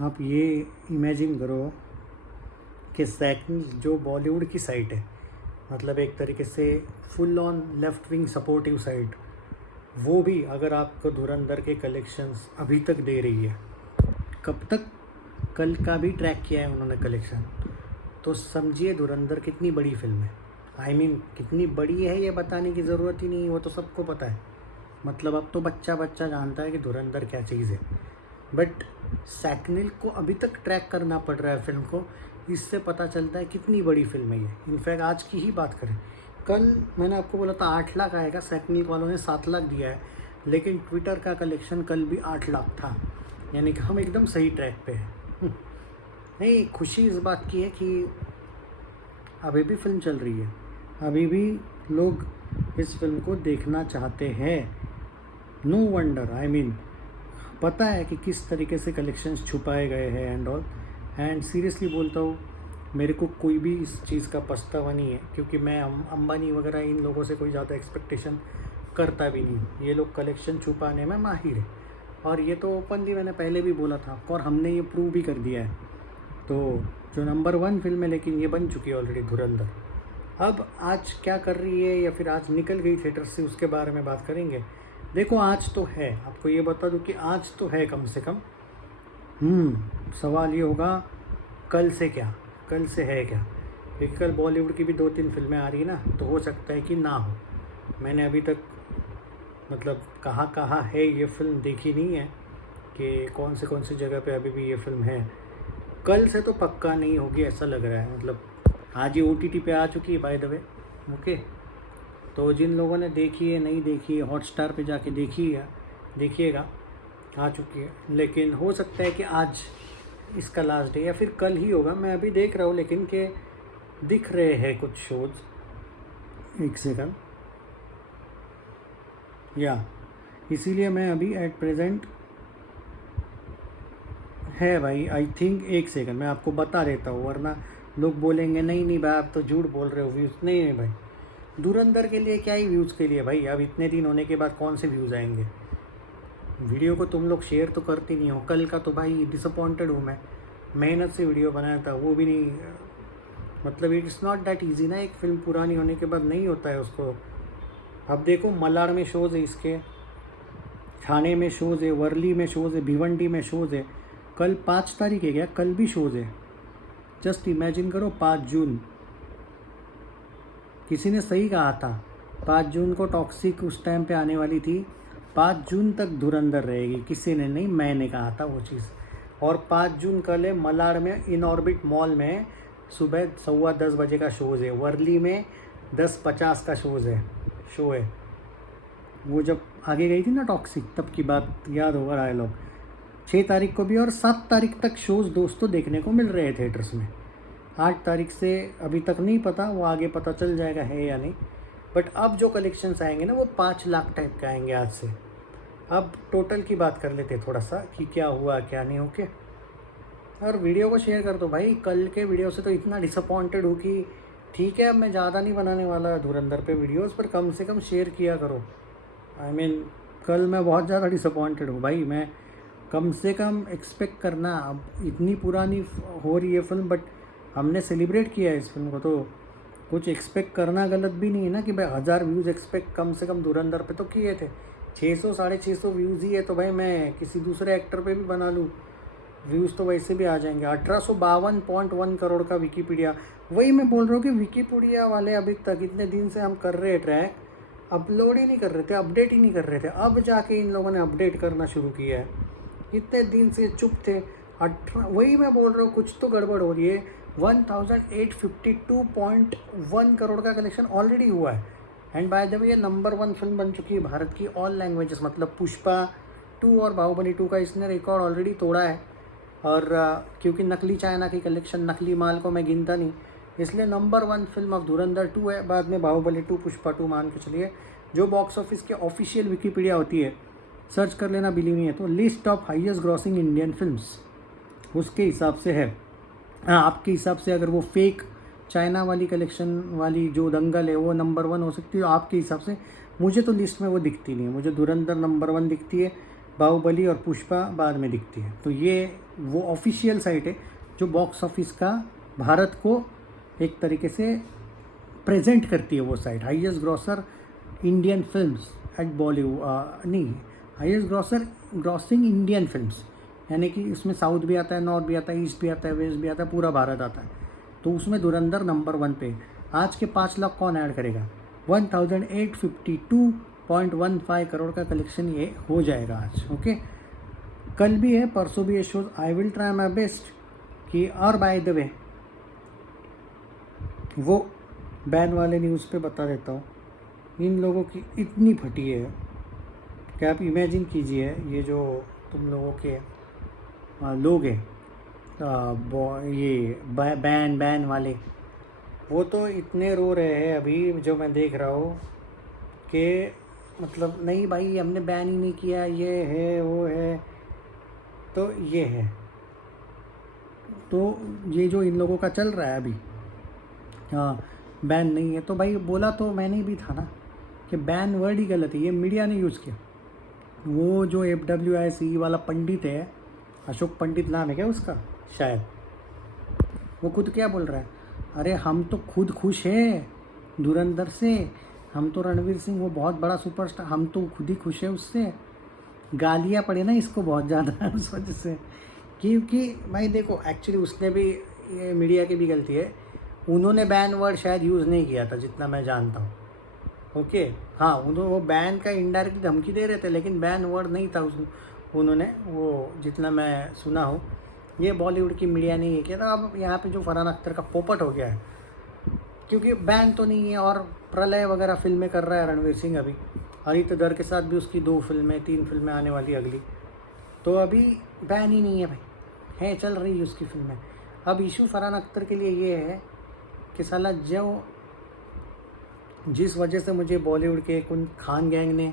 आप ये इमेजिन करो कि सेकंड जो बॉलीवुड की साइड है, मतलब एक तरीके से full on left wing supportive side, वो भी अगर आपको धुरंधर के कलेक्शंस अभी तक दे रही है, कब तक, कल का भी ट्रैक किया है उन्होंने कलेक्शन, तो समझिए धुरंधर कितनी बड़ी फिल्म है। आई मीन कितनी बड़ी है ये बताने की ज़रूरत ही नहीं, वो तो सबको पता है। मतलब अब तो बच्चा बच्चा जानता है कि धुरंधर क्या चीज़ है। बट सैकनिल को अभी तक ट्रैक करना पड़ रहा है फिल्म को, इससे पता चलता है कितनी बड़ी फिल्म है ये। इनफैक्ट आज की ही बात करें, कल मैंने आपको बोला था 8 लाख आएगा, सैकनिल वालों ने 7 लाख दिया है, लेकिन ट्विटर का कलेक्शन कल भी 8 लाख था, यानी कि हम एकदम सही ट्रैक पे हैं। नहीं, खुशी इस बात की है कि अभी भी फिल्म चल रही है, अभी भी लोग इस फिल्म को देखना चाहते हैं। नो वंडर, आई मीन पता है कि किस तरीके से कलेक्शंस छुपाए गए हैं एंड ऑल। एंड सीरियसली बोलता हूँ, मेरे को कोई भी इस चीज़ का पछतावा नहीं है, क्योंकि मैं अंबानी वगैरह इन लोगों से कोई ज़्यादा एक्सपेक्टेशन करता भी नहीं। ये लोग कलेक्शन छुपाने में माहिर है, और ये तो ओपनली मैंने पहले भी बोला था, और हमने ये प्रूव भी कर दिया है। तो जो नंबर 1 फिल्म है, लेकिन ये बन चुकी है ऑलरेडी धुरंधर। अब आज क्या कर रही है या फिर आज निकल गई थिएटर से, उसके बारे में बात करेंगे। देखो आज तो है, आपको ये बता दूं कि आज तो है कम से कम। सवाल ये होगा कल से क्या, कल से है क्या, क्योंकि कल बॉलीवुड की भी 2-3 फिल्में आ रही है ना, तो हो सकता है कि ना हो। मैंने अभी तक मतलब कहाँ है ये फिल्म देखी नहीं है कि कौन सी जगह पे अभी भी ये फिल्म है। कल से तो पक्का नहीं होगी ऐसा लग रहा है, मतलब आज ही OTT पे आ चुकी है बाय द वे। ओके, तो जिन लोगों ने देखी है, नहीं देखी है, हॉटस्टार पे जाके देखिएगा, आ चुकी है। लेकिन हो सकता है कि आज इसका लास्ट डे या फिर कल ही होगा, मैं अभी देख रहा हूँ लेकिन के दिख रहे हैं कुछ शोज। एक सेकंड, या इसीलिए मैं अभी एट प्रेजेंट है भाई, आई थिंक। एक सेकंड मैं आपको बता देता हूँ, वरना लोग बोलेंगे नहीं नहीं भाई आप तो झूठ बोल रहे हो, व्यूज़ नहीं है भाई। धुरंधर के लिए क्या ही व्यूज़ के लिए भाई, अब इतने दिन होने के बाद कौन से व्यूज़ आएंगे। वीडियो को तुम लोग शेयर तो करती नहीं हो। कल का तो भाई डिसअपॉइंटेड हूँ मैं, मेहनत से वीडियो बनाया था, वो भी नहीं, मतलब इट्स नॉट दैट ईजी ना, एक फिल्म पुरानी होने के बाद नहीं होता है उसको। अब देखो मलाड में शोज़ है इसके, ठाणे में शोज़ है, वर्ली में शोज़ है, भिवंडी में शोज़ है। कल 5 तारीख है क्या, कल भी शोज़ है। जस्ट इमेजिन करो 5 जून, किसी ने सही कहा था 5 जून को टॉक्सिक उस टाइम पे आने वाली थी, 5 जून तक धुरंधर रहेगी। किसी ने नहीं, मैंने कहा था वो चीज़। और 5 जून कल है, मलाड में इन ऑर्बिट मॉल में सुबह 10:15 बजे का शोज़ है, वर्ली में 10:50 का शो है। वो जब आगे गई थी ना टॉक्सिक, तब की बात याद होगा डायलॉग। 6 तारीख को भी और 7 तारीख तक शोज़ दोस्तों देखने को मिल रहे हैं थिएटर्स में। 8 तारीख से अभी तक नहीं पता, वो आगे पता चल जाएगा है या नहीं। बट अब जो कलेक्शंस आएंगे ना, वो 5 लाख टाइप के आएंगे आज से। अब टोटल की बात कर लेते हैं थोड़ा सा कि क्या हुआ क्या नहीं। ओके, और वीडियो को शेयर कर दो भाई। कल के वीडियो से तो इतना डिसअपॉइंटेड हूँ कि ठीक है, अब मैं ज़्यादा नहीं बनाने वाला धुरंधर पे वीडियोस, पर कम से कम शेयर किया करो। आई मीन कल मैं बहुत ज़्यादा डिसअपॉइंटेड हूँ भाई। मैं कम से कम एक्सपेक्ट करना, अब इतनी पुरानी हो रही है फिल्म, बट हमने सेलिब्रेट किया है इस फिल्म को, तो कुछ एक्सपेक्ट करना गलत भी नहीं है ना कि भाई 1000 व्यूज़ एक्सपेक्ट कम से कम धुरंधर पे तो किए थे। 600 650 व्यूज़ ही है, तो भाई मैं किसी दूसरे एक्टर पे भी बना लूँ, व्यूज़ तो वैसे भी आ जाएंगे। 1852.1 करोड़ का विकीपीडिया, वही मैं बोल रहा हूँ कि विकीपीडिया वाले अभी तक इतने दिन से हम कर रहे ट्रैक, अपलोड ही नहीं कर रहे थे, अपडेट ही नहीं कर रहे थे। अब जाके इन लोगों ने अपडेट करना शुरू किया है, इतने दिन से चुप थे। वही मैं बोल रहा हूँ, कुछ तो गड़बड़ हो रही है। 1852.1 करोड़ का कलेक्शन ऑलरेडी हुआ है। एंड बाय द वे ये नंबर 1 फिल्म बन चुकी है भारत की ऑल लैंग्वेजेस, मतलब पुष्पा 2 और बाहुबली 2 का इसने रिकॉर्ड ऑलरेडी तोड़ा है। और क्योंकि नकली चाइना की कलेक्शन, नकली माल को मैं गिनता नहीं, इसलिए नंबर 1 फिल्म अब धुरंधर 2 है, बाद में बाहुबली 2, पुष्पा 2 मान के चलिए। जो बॉक्स ऑफिस के ऑफिशियल विकीपीडिया होती है, सर्च कर लेना, बिलीव नहीं है तो, list of highest grossing Indian films, उसके हिसाब से है। हाँ, आपके हिसाब से अगर वो फेक चाइना वाली कलेक्शन वाली जो दंगल है वो नंबर 1 हो सकती है, आपके हिसाब से। मुझे तो लिस्ट में वो दिखती नहीं है, मुझे धुरंधर नंबर 1 दिखती है। बाहुबली और पुष्पा बाद में दिखती है। तो ये वो ऑफिशियल साइट है जो बॉक्स ऑफिस का भारत को एक तरीके से प्रेजेंट करती है। वो site highest grosser Indian films at Bollywood, नहीं, हाईएस्ट ग्रॉसिंग इंडियन फिल्म्स, यानी कि इसमें साउथ भी आता है, नॉर्थ भी आता है, ईस्ट भी आता है, वेस्ट भी आता है, पूरा भारत आता है। तो उसमें धुरंधर नंबर 1 पे। आज के 5 लाख कौन ऐड करेगा? 1852.15 करोड़ का कलेक्शन ये हो जाएगा आज। ओके, कल भी है, परसों भी है shows. I will try my best कि, और बाय द वे वो बैन वाले न्यूज़ पे बता देता हूँ, इन लोगों की इतनी फटी है कि आप इमेजिन कीजिए, ये जो तुम लोगों के लोग हैं ये बैन वाले, वो तो इतने रो रहे हैं अभी जो मैं देख रहा हूँ कि मतलब नहीं भाई हमने बैन ही नहीं किया, ये है वो है, तो ये है। तो ये जो इन लोगों का चल रहा है अभी, हाँ बैन नहीं है, तो भाई बोला तो मैंने भी था ना कि बैन वर्ड ही गलत है, ये मीडिया ने यूज़ किया। वो जो FWIC वाला पंडित है, अशोक पंडित नाम है क्या उसका शायद, वो खुद क्या बोल रहा है, अरे हम तो खुद खुश हैं धुरंधर से, हम तो रणवीर सिंह वो बहुत बड़ा सुपरस्टार, हम तो खुद ही खुश है उससे। गालियाँ पड़े ना इसको बहुत ज़्यादा उस वजह से, क्योंकि भाई देखो एक्चुअली उसने भी, ये मीडिया की भी गलती है, उन्होंने बैन वर्ड शायद यूज़ नहीं किया था जितना मैं जानता हूँ। ओके, हाँ उन्होंने वो बैन का इनडायरेक्टली धमकी दे रहे थे, लेकिन बैन वर्ड नहीं था उन्होंने, वो जितना मैं सुना हूँ, ये बॉलीवुड की मीडिया ने ये किया था। अब यहाँ पे जो फरहान अख्तर का पोपट हो गया है, क्योंकि बैन तो नहीं है और प्रलय वगैरह फिल्में कर रहा है रणवीर सिंह अभी, आदित्य दर के साथ भी उसकी 2 फिल्में 3 फिल्में आने वाली अगली, तो अभी बैन ही नहीं है भाई, है चल रही है उसकी फिल्में। अब इशू फरहान अख्तर के लिए ये है कि साला जो जिस वजह से मुझे बॉलीवुड के उन खान गैंग ने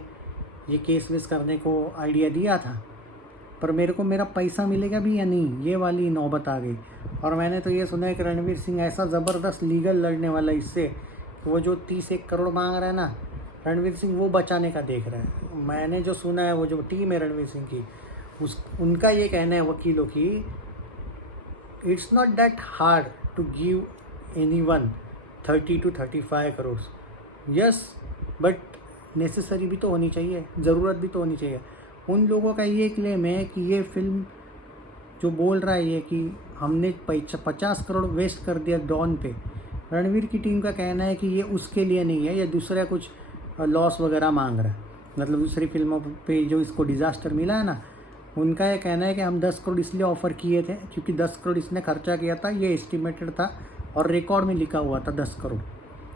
ये केस वेस करने को आइडिया दिया था, पर मेरे को मेरा पैसा मिलेगा भी या नहीं, ये वाली नौबत आ गई। और मैंने तो ये सुना है कि रणवीर सिंह ऐसा ज़बरदस्त लीगल लड़ने वाला इससे, वो जो 31 करोड़ मांग रहा है ना, रणवीर सिंह वो बचाने का देख रहा है। मैंने जो सुना है, वो जो टीम है रणवीर सिंह की, उनका ये कहना है वकीलों की, it's not that hard to give anyone 30 to 35 crore. Yes, but necessary भी तो होनी चाहिए, ज़रूरत भी तो होनी चाहिए। उन लोगों का ये क्लेम है कि ये फिल्म जो बोल रहा है ये कि हमने 50 करोड़ वेस्ट कर दिया डॉन पे, रणवीर की टीम का कहना है कि ये उसके लिए नहीं है, ये दूसरा कुछ लॉस वगैरह मांग रहा है। मतलब दूसरी फिल्मों पे जो इसको डिज़ास्टर मिला है ना, उनका ये कहना है कि हम 10 करोड़ इसलिए ऑफ़र किए थे क्योंकि 10 करोड़ इसने खर्चा किया था, ये एस्टिमेटेड था और रिकॉर्ड में लिखा हुआ था 10 करोड़,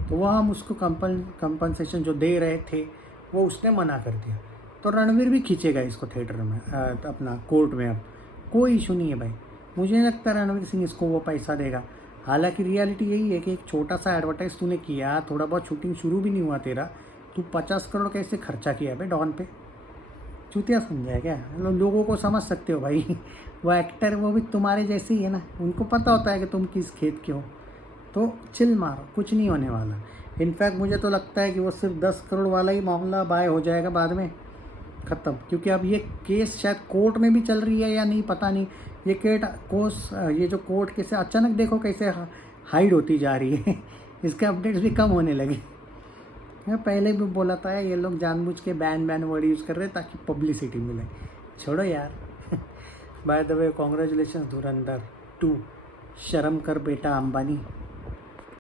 तो वह हम उसको कंपनसेशन जो दे रहे थे वो उसने मना कर दिया। तो रणवीर भी खींचेगा इसको थिएटर में, अपना कोर्ट में। अब कोई इशू नहीं है भाई, मुझे नहीं लगता रणवीर सिंह इसको वो पैसा देगा। हालांकि रियलिटी यही है कि एक छोटा सा एडवर्टाइज तूने किया, थोड़ा बहुत शूटिंग शुरू भी नहीं हुआ तेरा, तू 50 करोड़ कैसे खर्चा किया भाई डॉन पे? चूतिया समझा है क्या? लोगों को समझ सकते हो भाई वो एक्टर वो भी तुम्हारे जैसे ही है ना, उनको पता होता है कि तुम किस खेत के हो, तो चिल मारो, कुछ नहीं होने वाला। इनफैक्ट मुझे तो लगता है कि वो सिर्फ 10 करोड़ वाला ही मामला बाय हो जाएगा बाद में ख़त्म, क्योंकि अब ये केस शायद कोर्ट में भी चल रही है या नहीं पता नहीं। ये जो कोर्ट केस अचानक देखो कैसे हाइड होती जा रही है इसके अपडेट्स भी कम होने लगे। मैं पहले भी बोला था ये लोग जानबूझ के बैन वर्ड यूज़ कर रहे हैं ताकि पब्लिसिटी मिले। छोड़ो यार बाय द वे कॉन्ग्रेचुलेशन धुरंधर 2, शर्म कर बेटा अंबानी।